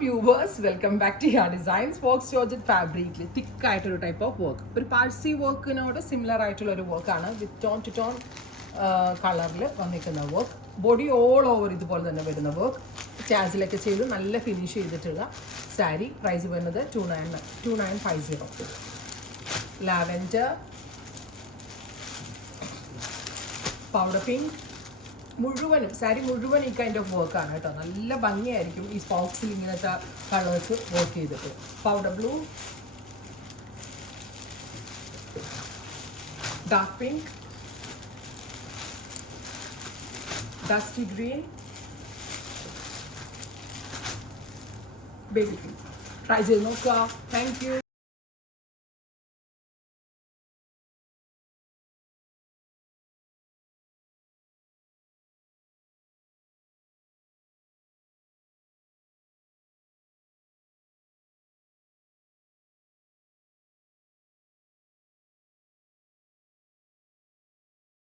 viewers, welcome back to Yarn Designs. Fox Georgette fabric, thick type of work. ഒരു Parsi വർക്കിനോട് similar ആയിട്ടുള്ള ഒരു വർക്കാണ് വിത്ത് tone to tone കളറിൽ വന്നിരിക്കുന്ന വർക്ക്. ബോഡി ഓൾ ഓവർ ഇതുപോലെ തന്നെ വരുന്ന വർക്ക്. ടാസിലൊക്കെ ചെയ്ത് നല്ല ഫിനിഷ് ചെയ്തിട്ടുള്ള സാരി. പ്രൈസ് വരുന്നത് 2950. ലാവൻഡർ, പൗഡർ പിങ്ക്, മുഴുവനും സാരി മുഴുവൻ ഈ കൈൻഡ് ഓഫ് വർക്കാണ് കേട്ടോ. നല്ല ഭംഗിയായിരിക്കും ഈ സ്പോക്സിൽ ഇങ്ങനത്തെ കളേഴ്സ് വർക്ക് ചെയ്തിട്ട്. Powder blue, dark pink, dusty green, baby pink. Try ചെയ്ത് നോക്കുക. Thank you.